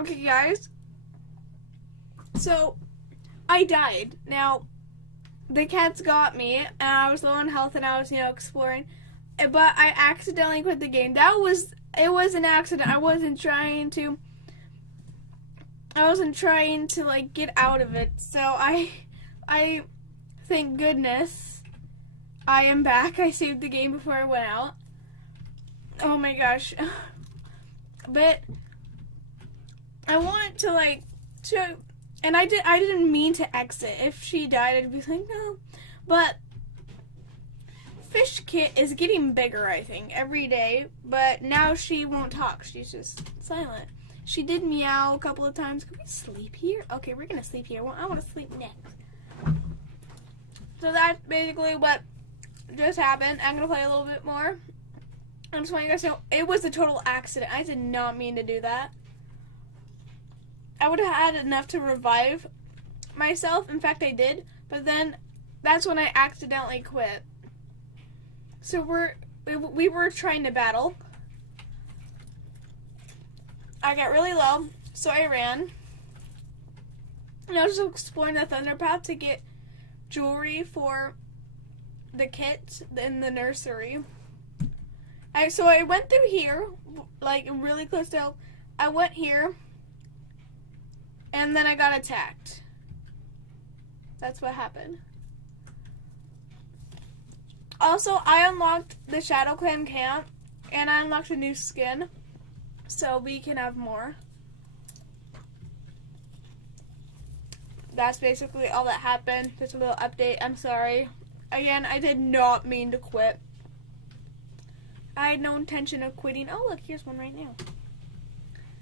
Okay, guys. So, I died. Now, the cats got me, and I was low on health, and I was, exploring. But I accidentally quit the game. It was an accident. I wasn't trying to, like, get out of it. So, I thank goodness, I am back. I saved the game before I went out. Oh my gosh. But I want to, like, and I didn't mean to exit. If she died, I'd be like, no. But Fish Kit is getting bigger, I think, every day. But now she won't talk. She's just silent. She did meow a couple of times. Can we sleep here? Okay, we're gonna sleep here. Well, I want to sleep next. So that's basically what just happened. I'm gonna play a little bit more. I'm just wanting you guys to know it was a total accident. I did not mean to do that. I would have had enough to revive myself. In fact, I did. But then that's when I accidentally quit. So we were trying to battle. I got really low, so I ran. And I was just exploring the Thunder Path to get jewelry for the kit in the nursery. So I went through here, like really close to. I went here, and then I got attacked. That's what happened. Also, I unlocked the Shadow Clan camp, and I unlocked a new skin, so we can have more. That's basically all that happened. Just a little update. I'm sorry. Again, I did not mean to quit. I had no intention of quitting. Oh, look, here's one right now.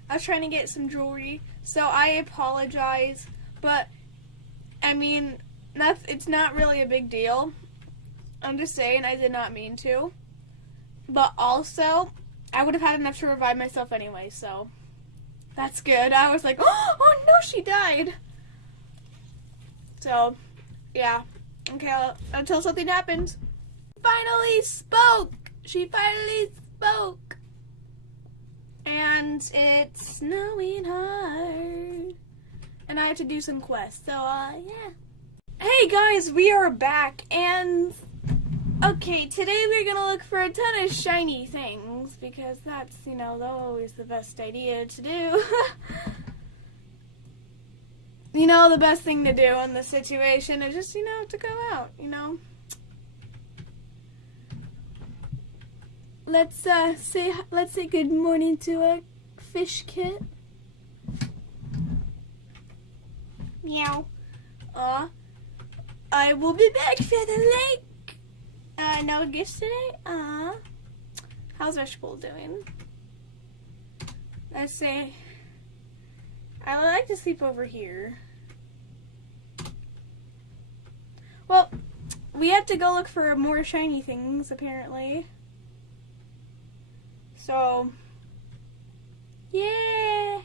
I was trying to get some jewelry, so I apologize. But, I mean, it's not really a big deal. I'm just saying I did not mean to. But also, I would have had enough to revive myself anyway, so that's good. I was like, oh no, she died. So, yeah. Okay, until something happens. Finally spoke! She finally spoke! And it's snowing hard. And I have to do some quests, so, yeah. Hey guys, we are back, and okay, today we're gonna look for a ton of shiny things, because that's, always the best idea to do. The best thing to do in this situation is just, to go out, Let's say good morning to a Fish Kit. Meow. I will be back for the lake. No gifts today? How's Vegetable doing? Let's say I would like to sleep over here. Well, we have to go look for more shiny things, apparently. So, yeah.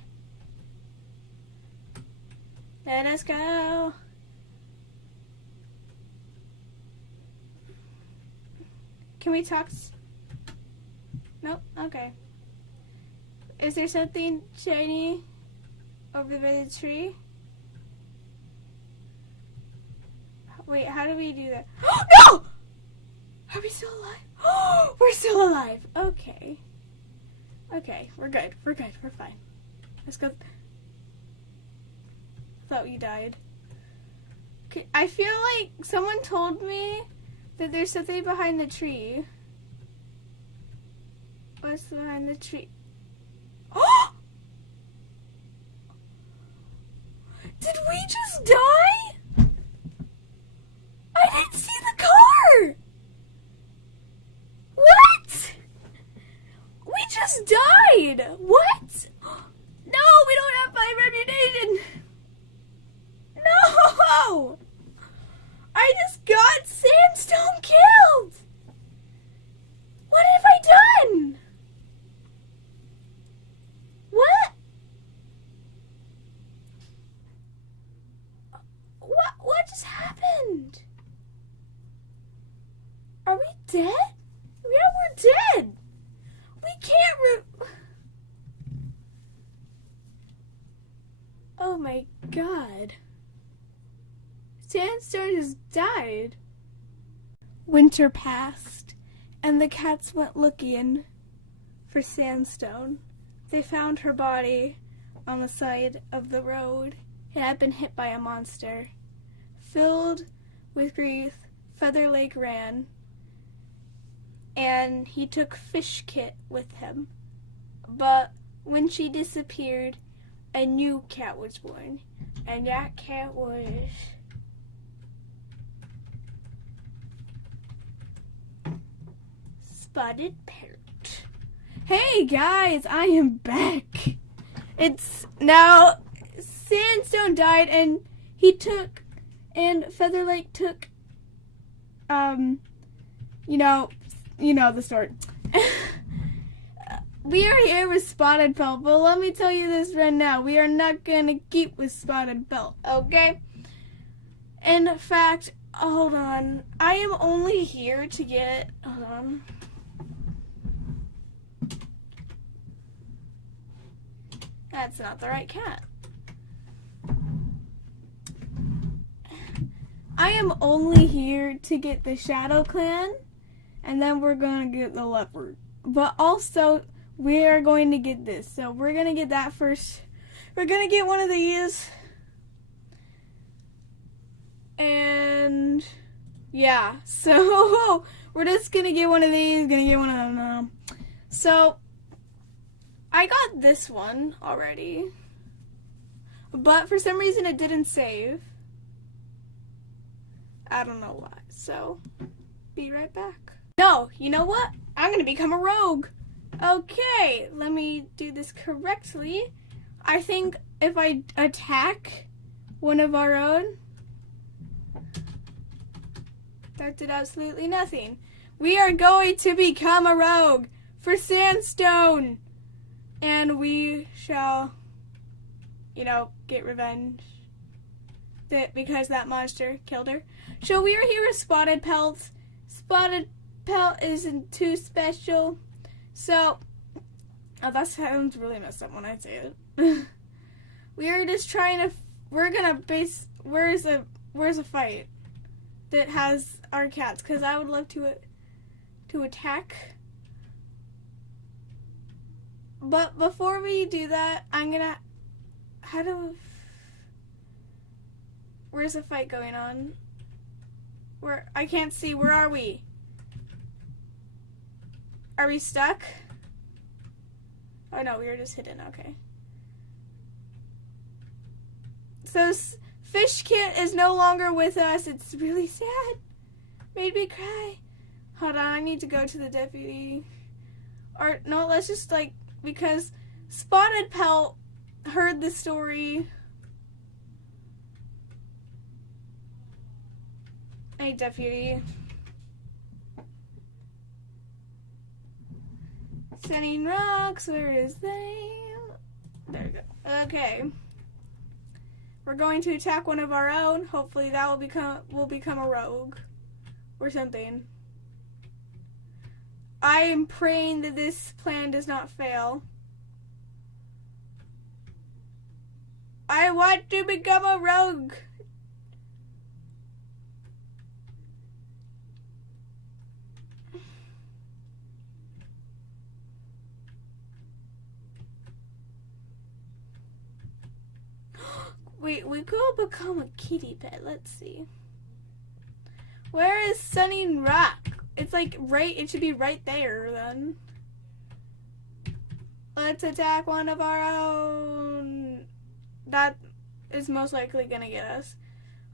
Let us go. Can we talk? Nope. Okay. Is there something shiny over by the tree? Wait, how do we do that? No! Are we still alive? We're still alive. Okay. Okay, we're good. We're good. We're fine. Let's go. I thought we died. Okay, I feel like someone told me that there's something behind the tree. What's behind the tree? Oh! Did we just die? I didn't see the car! What? We just died! What? No, we don't have 5 reputation! No! I just got Sandstone killed! What have I done? What? What just happened? Are we dead? Yeah, we're dead! We can't Oh my god. Sandstone just died. Winter passed, and the cats went looking for Sandstone. They found her body on the side of the road. It had been hit by a monster. Filled with grief, Featherlake ran, and he took Fish Kit with him. But when she disappeared, a new cat was born, and that cat was Spotted Parrot. Hey guys, I am back. It's now Sandstone died, and Featherlake took you know the story. We are here with Spotted Pelt, but let me tell you this right now. We are not going to keep with Spotted Pelt, okay? In fact, hold on. I am only here to get... Hold on. That's not the right cat. I am only here to get the Shadow Clan, and then we're going to get the Leopard. But also... we are going to get this. So we're going to get that first. We're going to get one of these. And yeah. So we're just going to get one of these. Going to get one of them now. So I got this one already. But for some reason it didn't save. I don't know why. So be right back. No, you know what? I'm going to become a rogue. Okay, let me do this correctly. I think if I attack one of our own, that did absolutely nothing. We are going to become a rogue for Sandstone, and we shall, get revenge because that monster killed her. So we are here with Spotted Pelt. Spotted Pelt isn't too special. So, that sounds really messed up when I say it. We are just trying to, where's a fight that has our cats? Because I would love to attack. But before we do that, where's the fight going on? I can't see, where are we? Are we stuck? Oh no, we were just hidden, okay. So Fish Kit is no longer with us. It's really sad. Made me cry. Hold on, I need to go to the deputy. Or no, let's just because Spotted Pelt heard the story. Hey, deputy. Sending rocks, where is they? There we go. Okay. We're going to attack one of our own. Hopefully that will become a rogue. Or something. I am praying that this plan does not fail. I want to become a rogue. Wait, we could become a kitty pet. Let's see. Where is Sunning Rock? It's it should be right there then. Let's attack one of our own. That is most likely gonna get us.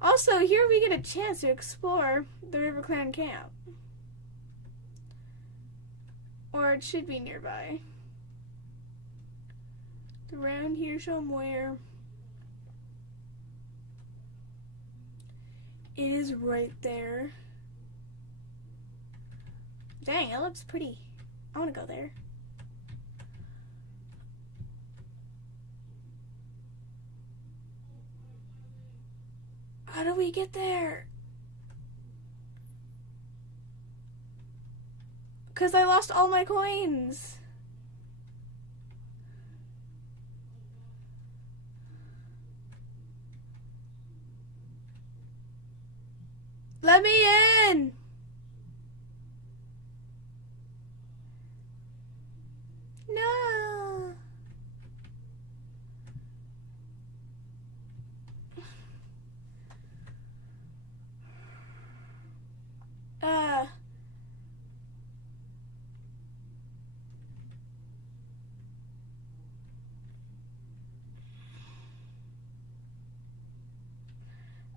Also, here we get a chance to explore the River Clan camp. Or it should be nearby. It's around here somewhere. It is right there. Dang, it looks pretty. I want to go there. How do we get there? Because I lost all my coins. Let me in! No! Uh...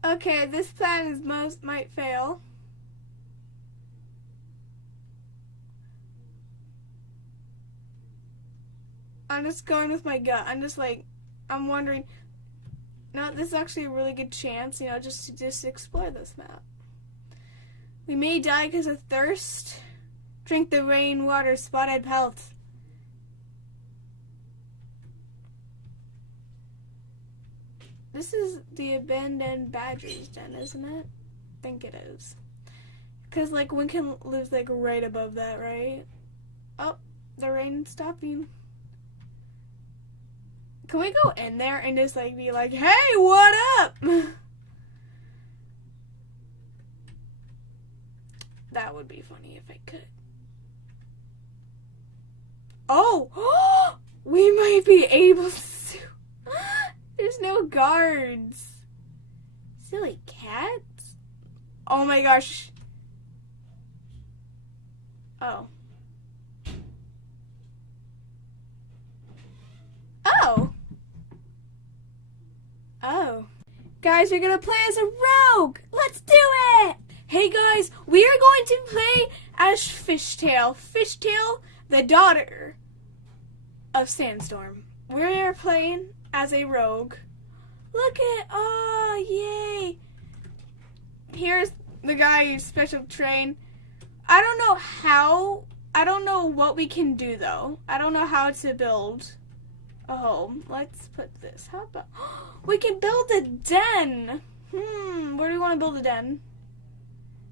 Okay, this plan is might fail. I'm just going with my gut. I'm wondering. No, this is actually a really good chance, you know, just to explore this map. We may die because of thirst. Drink the rainwater, spotted pelt. This is the abandoned badger's den, isn't it? I think it is. Because, like, Winkin lives, like, right above that, right? Oh, the rain's stopping. Can we go in there and just, like, be like, hey, what up? That would be funny if I could. Oh! We might be able to. There's no guards. Silly cats. Oh my gosh. Oh. Oh. Oh. Guys, we're gonna play as a rogue. Let's do it. Hey guys, we are going to play as Fishtail. Fishtail, the daughter of Sandstorm. We are playing as a rogue. Look at, oh, yay. Here's the guy who's special trained. I don't know what we can do though. I don't know how to build a home. Let's put this. How about, we can build a den. Where do we want to build a den?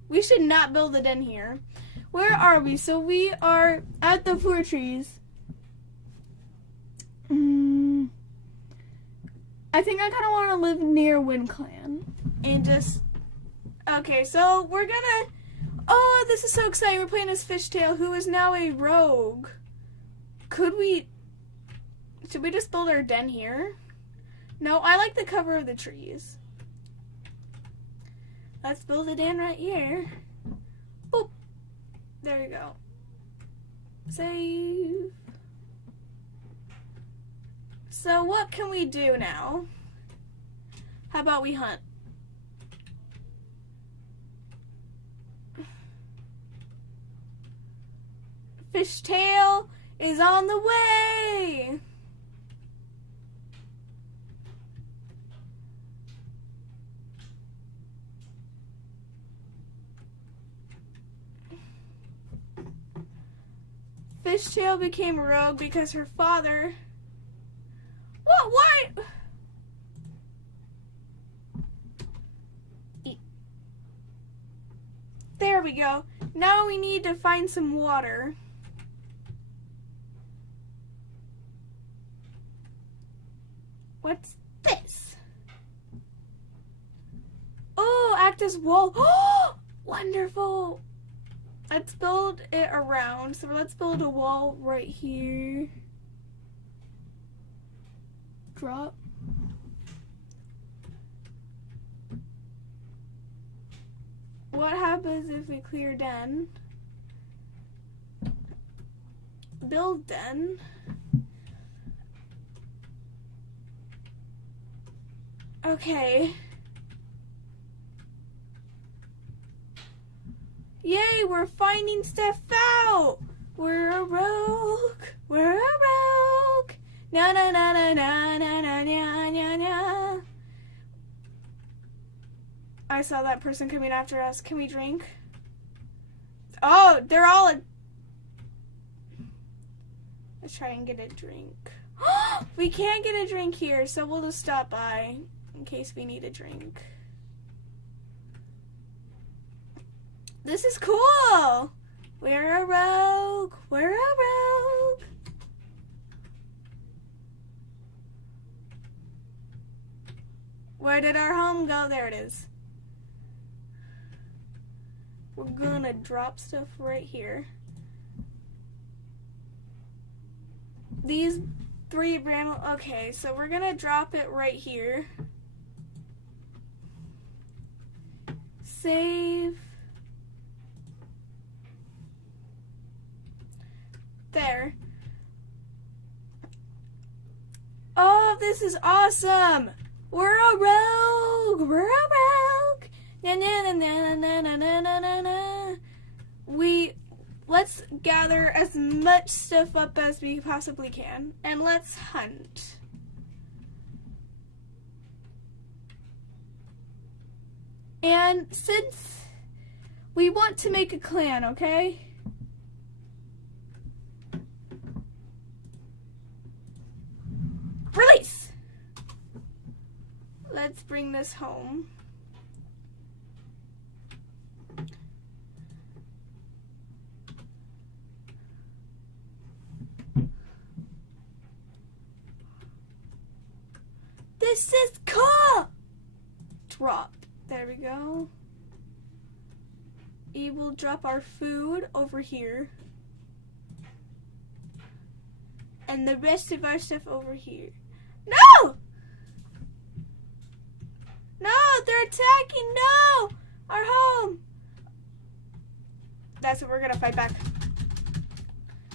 We should not build a den here. Where are we? So we are at the four trees. I think I kind of want to live near WindClan and just, okay, so we're gonna, oh, this is so exciting. We're playing as Fishtail, who is now a rogue. Should we just build our den here? No, I like the cover of the trees. Let's build a den right here. Boop. There you go. Save. So what can we do now? How about we hunt? Fishtail is on the way! Fishtail became a rogue because her father... What? There we go. Now we need to find some water. What's this? Oh, act as wall. Oh, wonderful. Let's build it around. So let's build a wall right here. Drop. What happens if we clear den? Build den. Okay. Yay, we're finding stuff out. We're a rogue. We're a rogue. Na na na na na na na na na na. I saw that person coming after us. Can we drink? Oh, they're all let's try and get a drink. We can't get a drink here, so we'll just stop by in case we need a drink. This is cool. We're a rogue. We're a rogue. Where did our home go? There it is. we're gonna drop stuff right here. These 3 bramble, okay, so we're gonna drop it right here. Save. There. Oh, this is awesome! We're a rogue! We're a rogue! Na na na na na na na na na na. Let's gather as much stuff up as we possibly can, and let's hunt. And since we want to make a clan, okay? Release! Let's bring this home. This is cool! Drop. There we go. We will drop our food over here. And the rest of our stuff over here. No! No, they're attacking! No! Our home! That's what we're gonna fight back.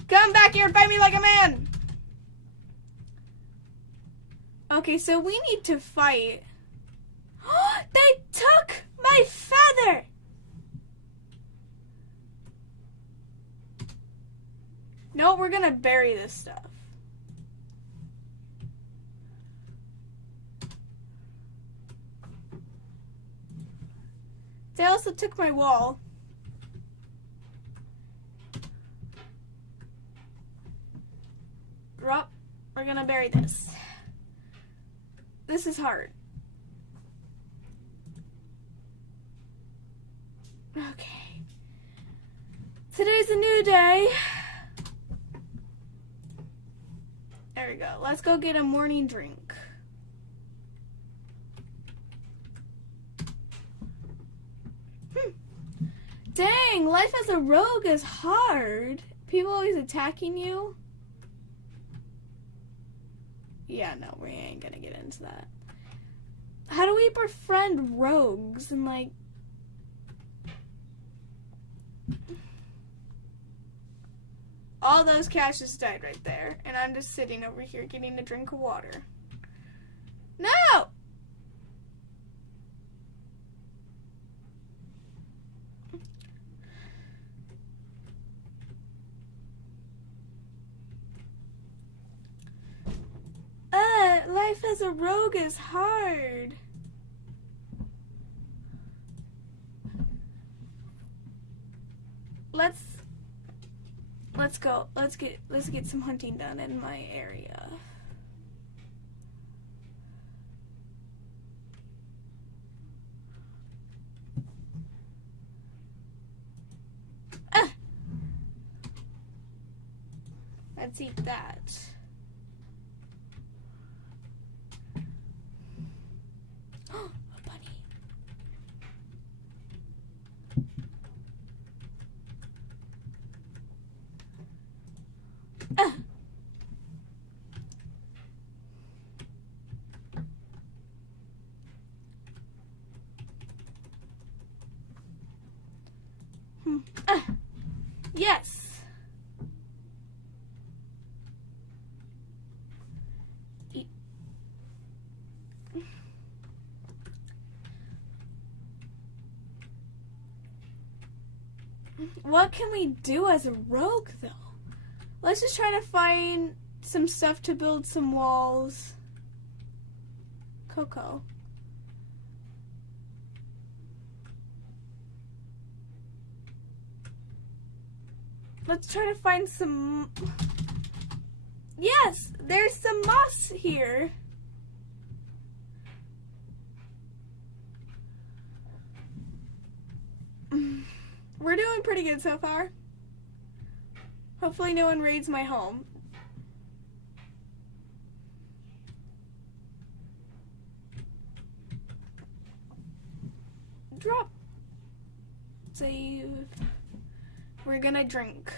Come back here and fight me like a man! Okay, so we need to fight. They took my feather! No, we're gonna bury this stuff. They also took my wall. Drop. We're gonna bury this. This is hard. Okay. Today's a new day. There we go. Let's go get a morning drink. Dang, life as a rogue is hard. People always attacking you. Yeah, no, we ain't gonna get into that. How do we befriend rogues and like... All those cats just died right there. And I'm just sitting over here getting a drink of water. No! Life as a rogue is hard. Let's go. Let's get some hunting done in my area. Let's eat that. A bunny. Yes. What can we do as a rogue, though? Let's just try to find some stuff to build some walls. Coco. Let's try to find some... Yes! There's some moss here. We're doing pretty good so far. Hopefully no one raids my home. Drop Save. We're gonna drink.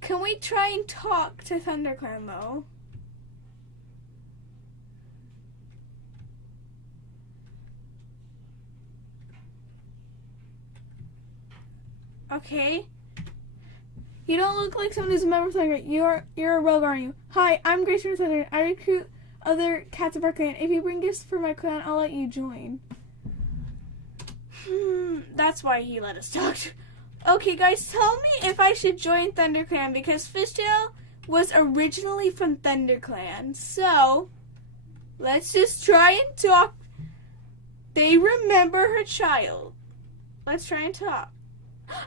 Can we try and talk to ThunderClan though? Okay. You don't look like someone who's a member of Thunder. You're a rogue, aren't you? Hi, I'm Grace from Thunder. I recruit other cats of our clan. If you bring gifts for my clan, I'll let you join. That's why he let us talk. Okay, guys, tell me if I should join ThunderClan because Fishtail was originally from ThunderClan. So, let's just try and talk. They remember her child. Let's try and talk.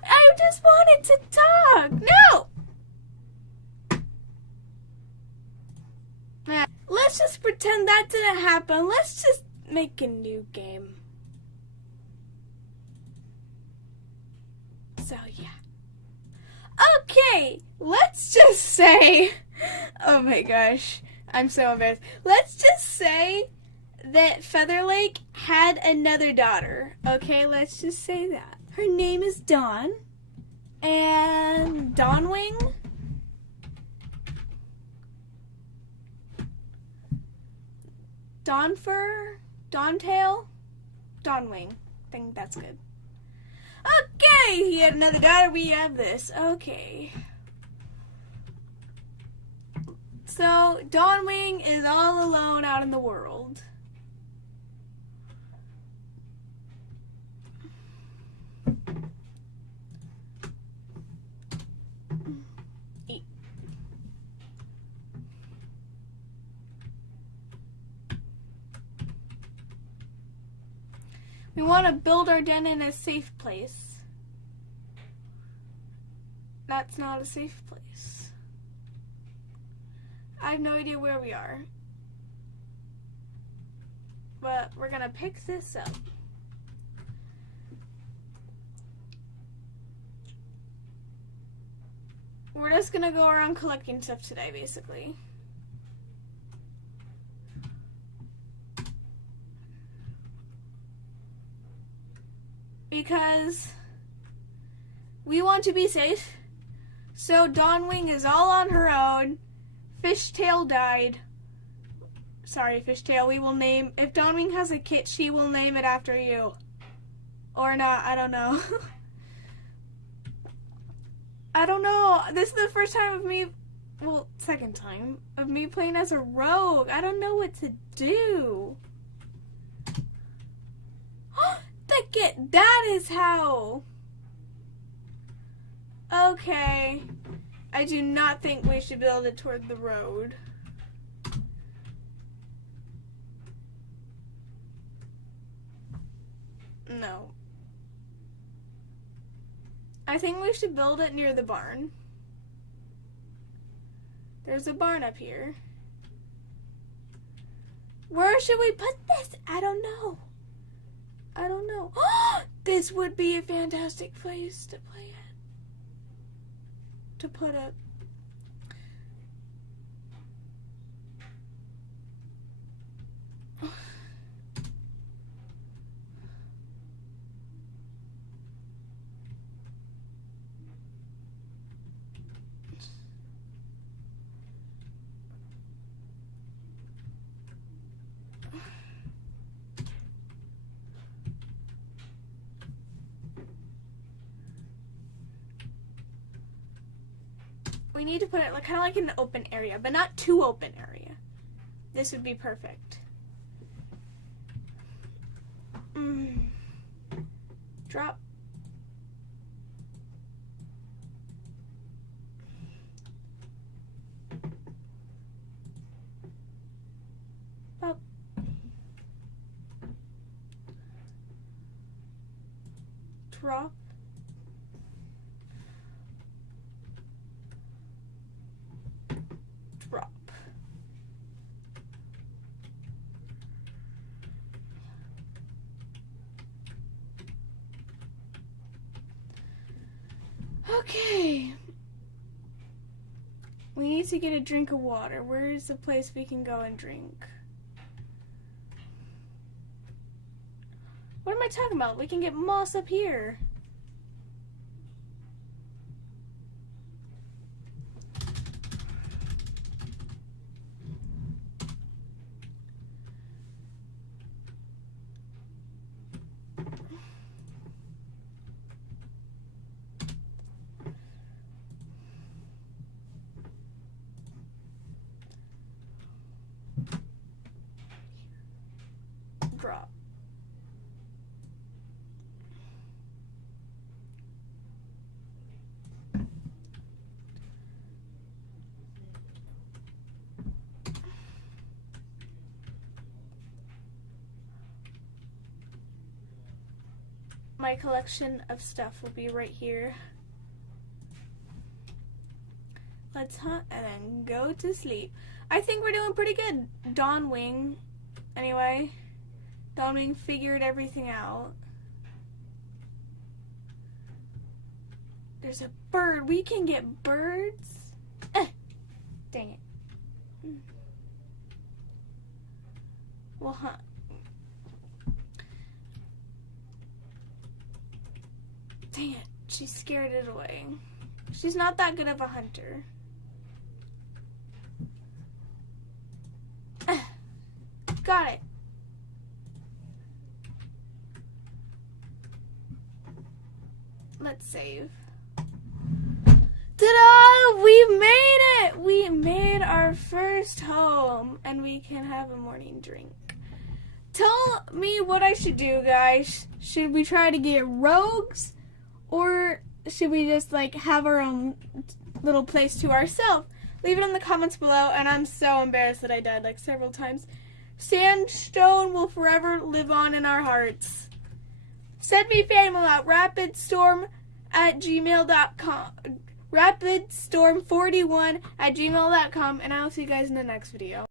I just wanted to talk. No! Let's just pretend that didn't happen. Let's just make a new game. So, yeah. Okay, let's just say, oh my gosh, I'm so embarrassed. Let's just say that Featherlake had another daughter. Okay, let's just say that. Her name is Dawn, and Dawnwing, Dawnfur, Dawntail, Dawnwing. I think that's good. Okay, he had another daughter, we have this. Okay. So, Dawnwing is all alone out in the world. Eat. We want to build our den in a safe place. That's not a safe place. I have no idea where we are. But we're gonna pick this up. We're just gonna go around collecting stuff today, basically. Because we want to be safe. So Dawnwing is all on her own. Fishtail died. Sorry, Fishtail. We will name... If Dawnwing has a kit, she will name it after you. Or not. I don't know. I don't know. This is the first time of me... Well, second time of me playing as a rogue. I don't know what to do. That is how. Okay. I do not think we should build it toward the road. No. I think we should build it near the barn. There's a barn up here. Where should we put this? I don't know. I don't know. This would be a fantastic place to play at. To put it. We need to put it kind of like in an open area, but not too open area. This would be perfect. Drop. Up. Drop. Drop. Okay. We need to get a drink of water. Where is the place we can go and drink? What am I talking about? We can get moss up here. Drop. My collection of stuff will be right here. Let's hunt and then go to sleep. I think we're doing pretty good. Dawn Wing, anyway. Dawn Wing figured everything out. There's a bird. We can get birds. Dang it. We'll hunt. Dang it. She scared it away. She's not that good of a hunter. Got it. Let's save. Ta-da! We made it! We made our first home, and we can have a morning drink. Tell me what I should do, guys. Should we try to get rogues, or should we just like have our own little place to ourselves? Leave it in the comments below, and I'm so embarrassed that I died like several times. Sandstone will forever live on in our hearts. Send me fan mail at rapidstorm@gmail.com. rapidstorm41@gmail.com, and I'll see you guys in the next video.